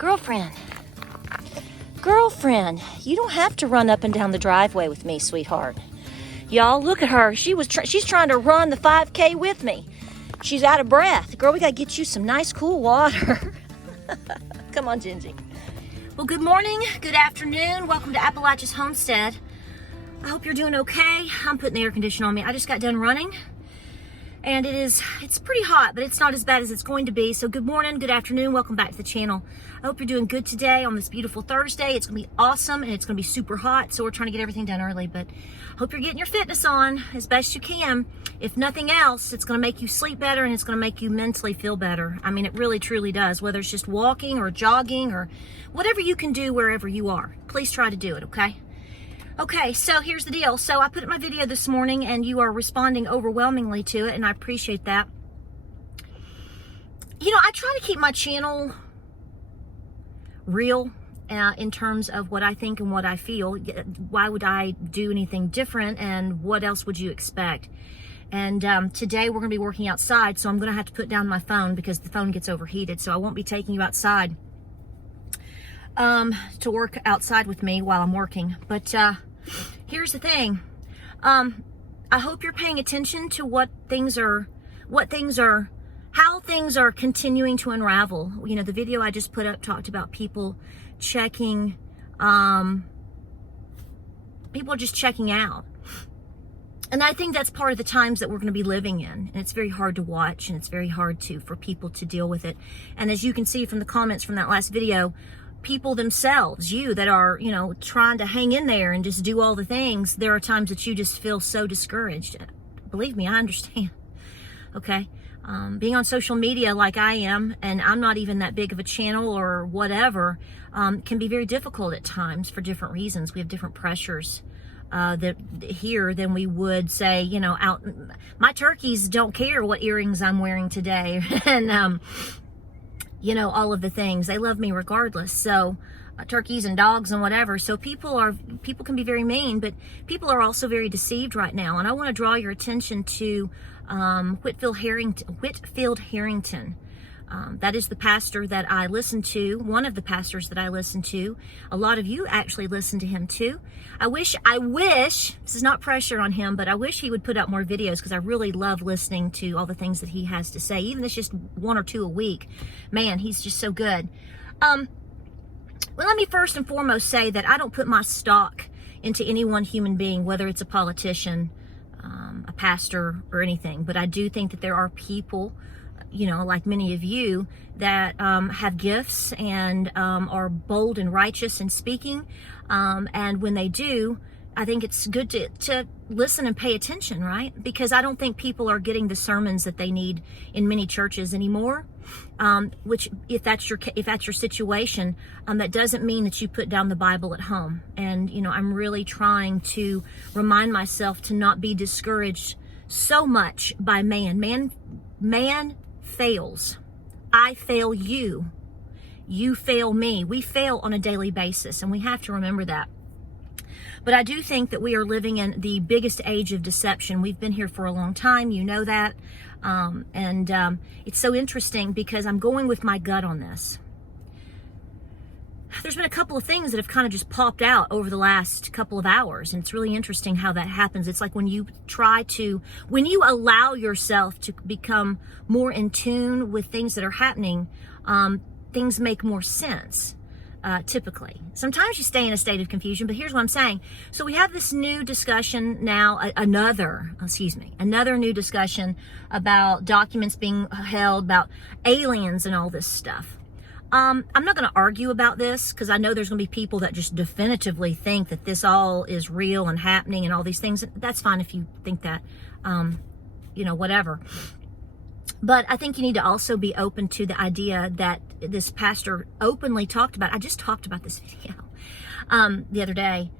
Girlfriend, you don't have to run up and down the driveway with me, sweetheart. Y'all, look at her. She's trying to run the 5K with me. She's out of breath. Girl, we gotta get you some nice cool water. Come on, Gingy. Well, good morning, good afternoon. Welcome to Appalachia's Homestead. I hope you're doing okay. I'm putting the air conditioner on me. I just got done running. And it's pretty hot, but it's not as bad as it's going to be. So good morning, good afternoon, welcome back to the channel. I hope you're doing good today on this beautiful Thursday. It's gonna be awesome and it's gonna be super hot, so we're trying to get everything done early, but hope you're getting your fitness on as best you can. If nothing else, it's gonna make you sleep better and it's gonna make you mentally feel better. I mean, it really truly does, whether it's just walking or jogging or whatever you can do wherever you are. Please try to do it, okay? Okay, so here's the deal. So I put up my video this morning and you are responding overwhelmingly to it, and I appreciate that. You know, I try to keep my channel real in terms of what I think and what I feel. Why would I do anything different, and what else would you expect? And today we're going to be working outside, so I'm going to have to put down my phone because the phone gets overheated, so I won't be taking you outside to work outside with me while I'm working. But here's the thing. I hope you're paying attention to how things are continuing to unravel. You know, the video I just put up talked about people checking, people are just checking out. And I think that's part of the times that we're going to be living in. And it's very hard to watch, and it's very hard for people to deal with it. And as you can see from the comments from that last video, people themselves, you that are, you know, trying to hang in there and just do all the things, there are times that you just feel so discouraged. Believe me, I understand. Okay. Being on social media like I am, and I'm not even that big of a channel or whatever, can be very difficult at times for different reasons. We have different pressures that here than we would say, you know, out. My turkeys don't care what earrings I'm wearing today. And, you know, all of the things. They love me regardless. So turkeys and dogs and whatever. So people can be very mean, but people are also very deceived right now. And I want to draw your attention to Whitfield Harrington. That is the pastor that I listen to, one of the pastors that I listen to. A lot of you actually listen to him too. I wish, this is not pressure on him, but I wish he would put out more videos because I really love listening to all the things that he has to say. Even if it's just one or two a week. Man, he's just so good. Well, let me first and foremost say that I don't put my stock into any one human being, whether it's a politician, a pastor, or anything. But I do think that there are people, you know, like many of you, that have gifts and are bold and righteous in speaking. And when they do, I think it's good to listen and pay attention, right? Because I don't think people are getting the sermons that they need in many churches anymore. Which, if that's your situation, that doesn't mean that you put down the Bible at home. And, you know, I'm really trying to remind myself to not be discouraged so much by man. Man fails. I fail you. You fail me. We fail on a daily basis, and we have to remember that. But I do think that we are living in the biggest age of deception. We've been here for a long time. You know that. It's so interesting because I'm going with my gut on this. There's been a couple of things that have kind of just popped out over the last couple of hours, and it's really interesting how that happens. It's like when you allow yourself to become more in tune with things that are happening, things make more sense. Typically. Sometimes you stay in a state of confusion, but here's what I'm saying. So we have this new discussion now, another new discussion about documents being held, about aliens and all this stuff. I'm not going to argue about this because I know there's going to be people that just definitively think that this all is real and happening and all these things. That's fine if you think that, you know, whatever. But I think you need to also be open to the idea that this pastor openly talked about. I just talked about this video the other day,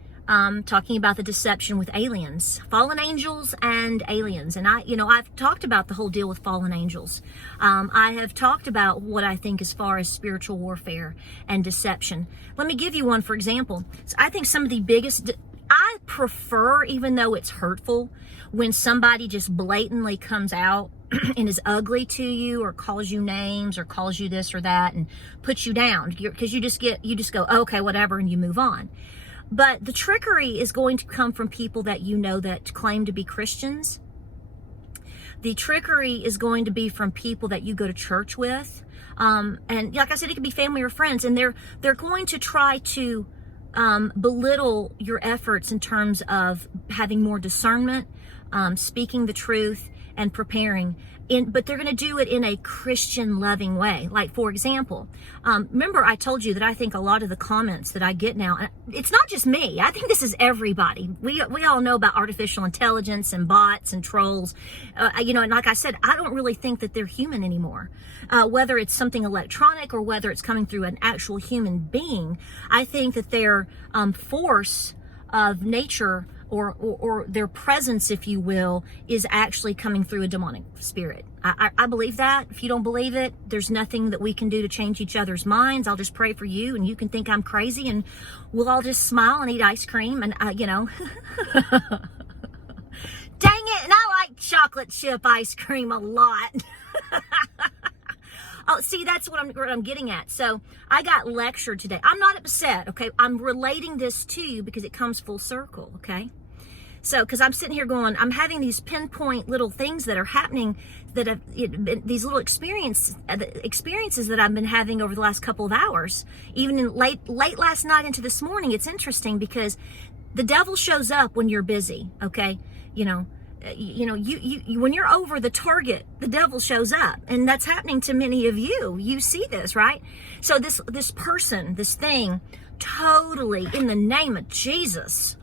talking about the deception with aliens, fallen angels and aliens. And I've talked about the whole deal with fallen angels. I have talked about what I think as far as spiritual warfare and deception. Let me give you one, for example. So I think some of the biggest, I prefer, even though it's hurtful, when somebody just blatantly comes out and is ugly to you, or calls you names, or calls you this or that, and puts you down, because you just go, oh, okay, whatever, and you move on. But the trickery is going to come from people that you know that claim to be Christians. The trickery is going to be from people that you go to church with. And like I said, it could be family or friends, and they're going to try to belittle your efforts in terms of having more discernment, speaking the truth, and preparing. But they're going to do it in a Christian loving way. Like, for example, remember I told you that I think a lot of the comments that I get now, and it's not just me, I think this is everybody. We all know about artificial intelligence and bots and trolls, and like I said, I don't really think that they're human anymore. Whether it's something electronic or whether it's coming through an actual human being, I think that their force of nature, or their presence, if you will, is actually coming through a demonic spirit. I believe that. If you don't believe it, there's nothing that we can do to change each other's minds. I'll just pray for you, and you can think I'm crazy, and we'll all just smile and eat ice cream, and Dang it, and I like chocolate chip ice cream a lot. Oh, see, that's what I'm getting at. So I got lectured today. I'm not upset, okay? I'm relating this to you because it comes full circle, okay? So, because I'm sitting here going, I'm having these pinpoint little things that are happening, that have these little experiences that I've been having over the last couple of hours, even in late last night into this morning. It's interesting because the devil shows up when you're busy, okay? You when you're over the target, the devil shows up, and that's happening to many of you. You see this, right? So this person, this thing, totally in the name of Jesus,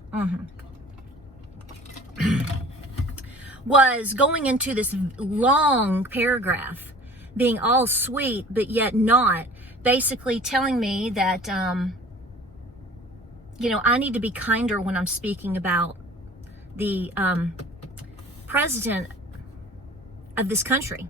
was going into this long paragraph, being all sweet but yet not, basically telling me that I need to be kinder when I'm speaking about the president of this country.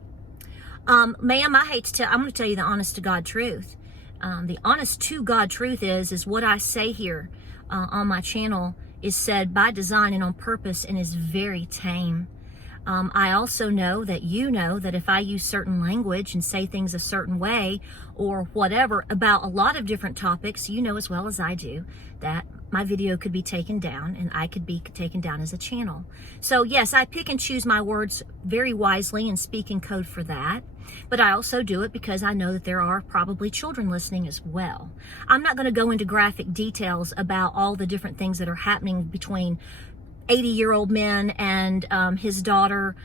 Ma'am, I hate to tell, I'm going to tell you the honest to God truth. The honest to God truth is what I say here on my channel is said by design and on purpose, and is very tame. I also know that if I use certain language and say things a certain way or whatever about a lot of different topics, you know as well as I do that my video could be taken down, and I could be taken down as a channel. So yes, I pick and choose my words very wisely and speak in code for that. But I also do it because I know that there are probably children listening as well. I'm not going to go into graphic details about all the different things that are happening between 80-year-old man and his daughter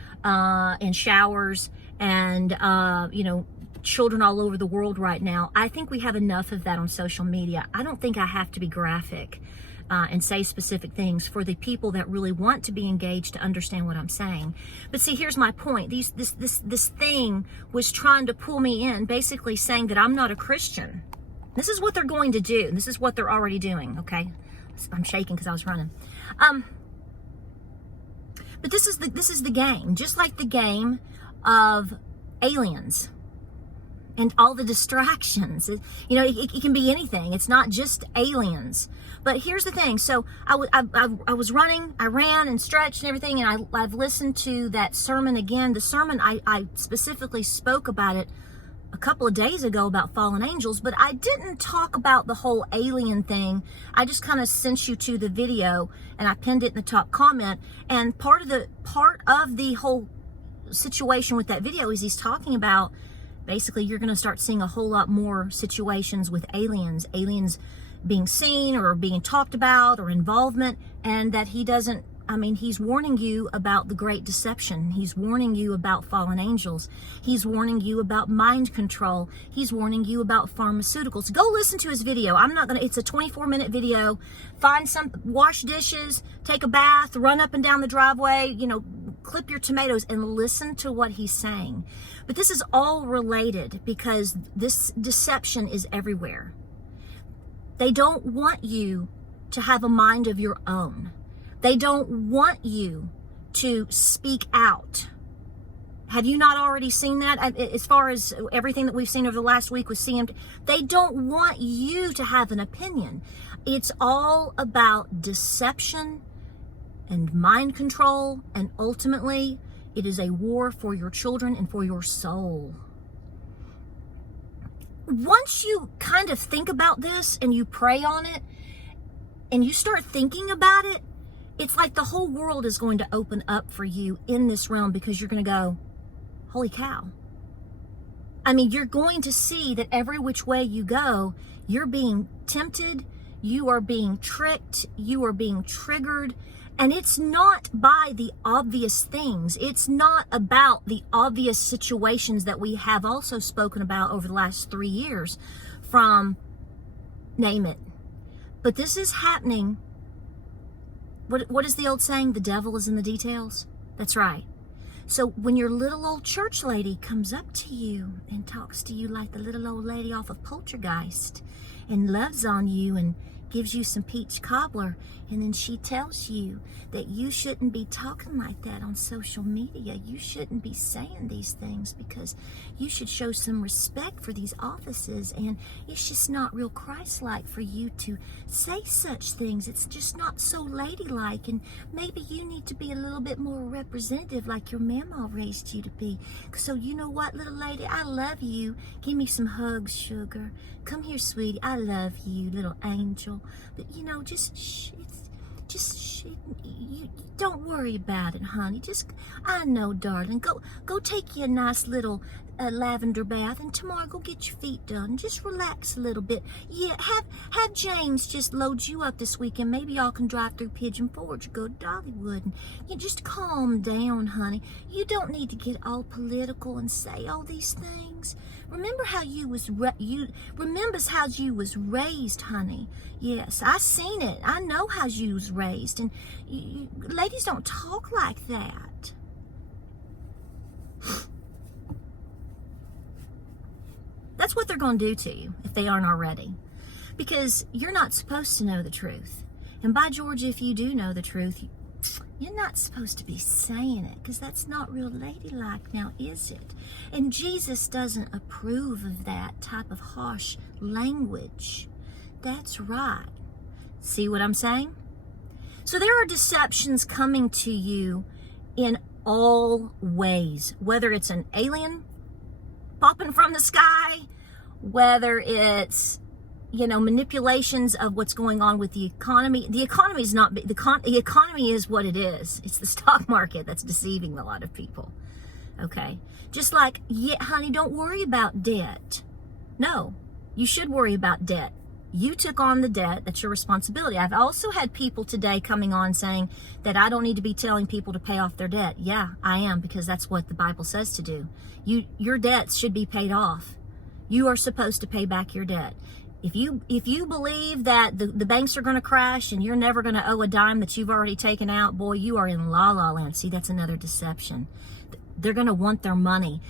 in showers, and children all over the world right now. I think we have enough of that on social media. I don't think I have to be graphic and say specific things for the people that really want to be engaged to understand what I'm saying. But see, here's my point. This thing was trying to pull me in, basically saying that I'm not a Christian. This is what they're going to do. This is what they're already doing, okay? I'm shaking because I was running. But this is the game, just like the game of aliens and all the distractions. It can be anything. It's not just aliens. But here's the thing. So I was running, I ran and stretched and everything, and I've listened to that sermon again. The sermon, I specifically spoke about it a couple of days ago about fallen angels, but I didn't talk about the whole alien thing. I just kind of sent you to the video, and I pinned it in the top comment. And part of the whole situation with that video is he's talking about, basically, you're going to start seeing a whole lot more situations with aliens being seen or being talked about, or involvement, and that he's warning you about the great deception. He's warning you about fallen angels. He's warning you about mind control. He's warning you about pharmaceuticals. Go listen to his video. It's a 24-minute video. Wash dishes, take a bath, run up and down the driveway, clip your tomatoes, and listen to what he's saying. But this is all related because this deception is everywhere. They don't want you to have a mind of your own. They don't want you to speak out. Have you not already seen that? As far as everything that we've seen over the last week with CMT, they don't want you to have an opinion. It's all about deception and mind control, and ultimately It is a war for your children and for your soul. Once you kind of think about this and you pray on it and you start thinking about it, it's like the whole world is going to open up for you in this realm, because you're going to go, holy cow. I mean, you're going to see that every which way you go, you're being tempted, you are being tricked, you are being triggered. And it's not by the obvious things. It's not about the obvious situations that we have also spoken about over the last 3 years from name it. But this is happening. What is the old saying? The devil is in the details. That's right. So when your little old church lady comes up to you and talks to you like the little old lady off of Poltergeist and loves on you and gives you some peach cobbler, and then she tells you that you shouldn't be talking like that on social media. You shouldn't be saying these things because you should show some respect for these offices, and it's just not real Christ-like for you to say such things. It's just not so ladylike, and maybe you need to be a little bit more representative like your mama raised you to be. So you know what, little lady, I love you. Give me some hugs, sugar. Come here, sweetie. I love you, little angel. But you know, you don't worry about it, honey. I know, darling. Go take you a nice little lavender bath, and tomorrow go get your feet done. Just relax a little bit. Yeah, have James just load you up this weekend. Maybe y'all can drive through Pigeon Forge or go to Dollywood, and you just calm down, honey. You don't need to get all political and say all these things. Remember how you was raised, honey. Yes, I seen it. I know how you was raised, and ladies don't talk like that. That's what they're going to do to you if they aren't already, because you're not supposed to know the truth. And by George, if you do know the truth, you're not supposed to be saying it, because that's not real ladylike now, is it? And Jesus doesn't approve of that type of harsh language. That's right. See what I'm saying? So there are deceptions coming to you in all ways, whether it's an alien popping from the sky, whether it's manipulations of what's going on with the economy. The economy is not, the economy is what it is. It's the stock market that's deceiving a lot of people. Okay. Just like, yeah, honey, don't worry about debt. No, you should worry about debt. You took on the debt. That's your responsibility. I've also had people today coming on saying that I don't need to be telling people to pay off their debt. Yeah, I am, because that's what the Bible says to do. Your debts should be paid off. You are supposed to pay back your debt. If you believe that the banks are going to crash and you're never going to owe a dime that you've already taken out, boy, you are in la la land. See, that's another deception. They're going to want their money.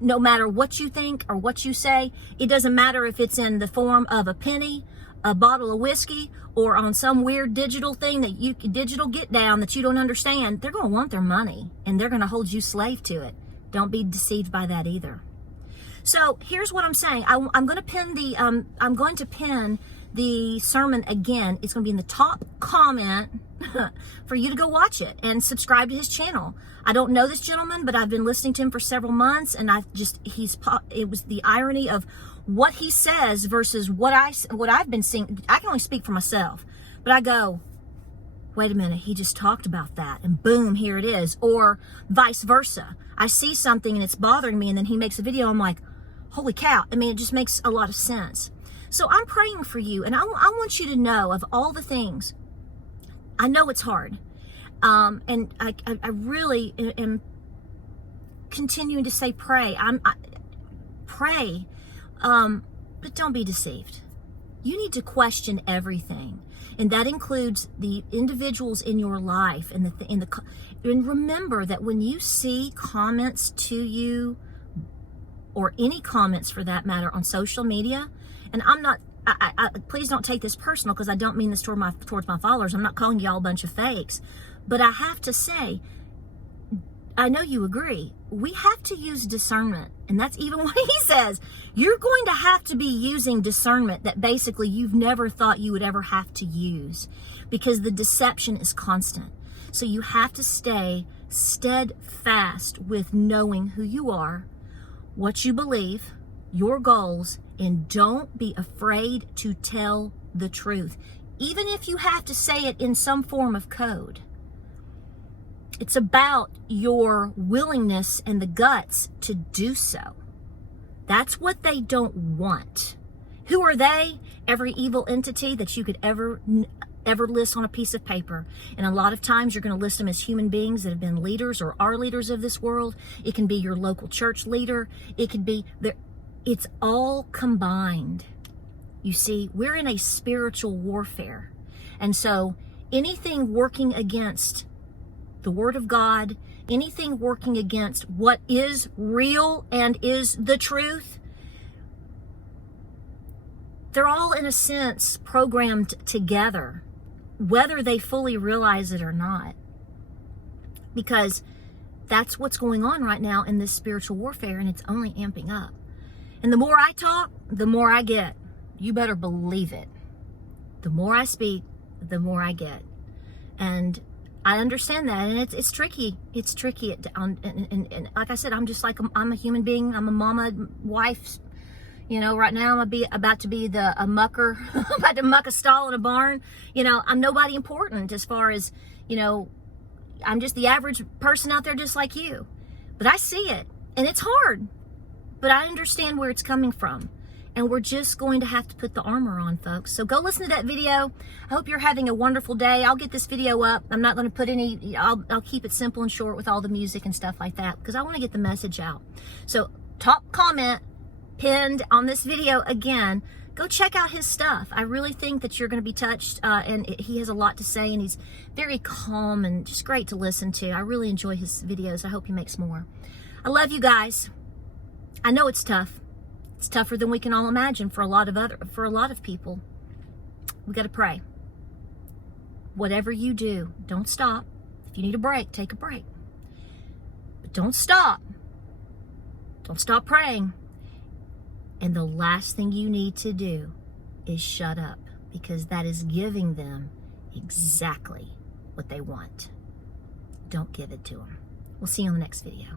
No matter what you think or what you say, it doesn't matter if it's in the form of a penny, a bottle of whiskey, or on some weird digital thing digital get down that you don't understand. They're going to want their money, and they're going to hold you slave to it. Don't be deceived by that either. So here's what I'm saying. I'm going to pin the sermon again. It's going to be in the top comment for you to go watch it and subscribe to his channel. I don't know this gentleman, but I've been listening to him for several months, and it was the irony of what he says versus what I've been seeing. I can only speak for myself, but I go, wait a minute, he just talked about that, and boom, here it is. Or vice versa. I see something and it's bothering me, and then he makes a video. I'm like, holy cow. I mean, it just makes a lot of sense. So I'm praying for you, and I want you to know, of all the things, I know it's hard. And I really am continuing to say pray. Pray, but don't be deceived. You need to question everything, and that includes the individuals in your life. And remember that when you see comments to you, or any comments for that matter, on social media, and please don't take this personal, because I don't mean this towards my followers. I'm not calling y'all a bunch of fakes, but I have to say, I know you agree, we have to use discernment. And that's even what he says. You're going to have to be using discernment that basically you've never thought you would ever have to use, because the deception is constant. So you have to stay steadfast with knowing who you are, what you believe, your goals, and don't be afraid to tell the truth, even if you have to say it in some form of code. It's about your willingness and the guts to do so. That's what they don't want. Who are they? Every evil entity that you could ever list on a piece of paper. And a lot of times you're going to list them as human beings that have been leaders or are leaders of this world. It can be your local church leader. It could be it's all combined. You see, we're in a spiritual warfare. And so anything working against the Word of God, anything working against what is real and is the truth, they're all, in a sense, programmed together, whether they fully realize it or not. Because that's what's going on right now in this spiritual warfare, and it's only amping up. And the more I talk, the more I get. You better believe it. The more I speak, the more I get. And I understand that, and it's tricky. It's tricky. And like I said, I'm just like, I'm a human being. I'm a mama, wife. You know, right now I'm about to be a mucker, about to muck a stall in a barn. You know, I'm nobody important as far as, you know, I'm just the average person out there just like you. But I see it, and it's hard. But I understand where it's coming from. And we're just going to have to put the armor on, folks. So go listen to that video. I hope you're having a wonderful day. I'll get this video up. I'm not going to put any, I'll keep it simple and short with all the music and stuff like that, because I want to get the message out. So top comment pinned on this video again, go check out his stuff. I really think that you're going to be touched, and he has a lot to say, and he's very calm and just great to listen to. I really enjoy his videos. I hope he makes more. I love you guys. I know it's tough. It's tougher than we can all imagine for a lot of people. We got to pray. Whatever you do, don't stop. If you need a break, take a break. But don't stop. Don't stop praying. And the last thing you need to do is shut up, because that is giving them exactly what they want. Don't give it to them. We'll see you on the next video.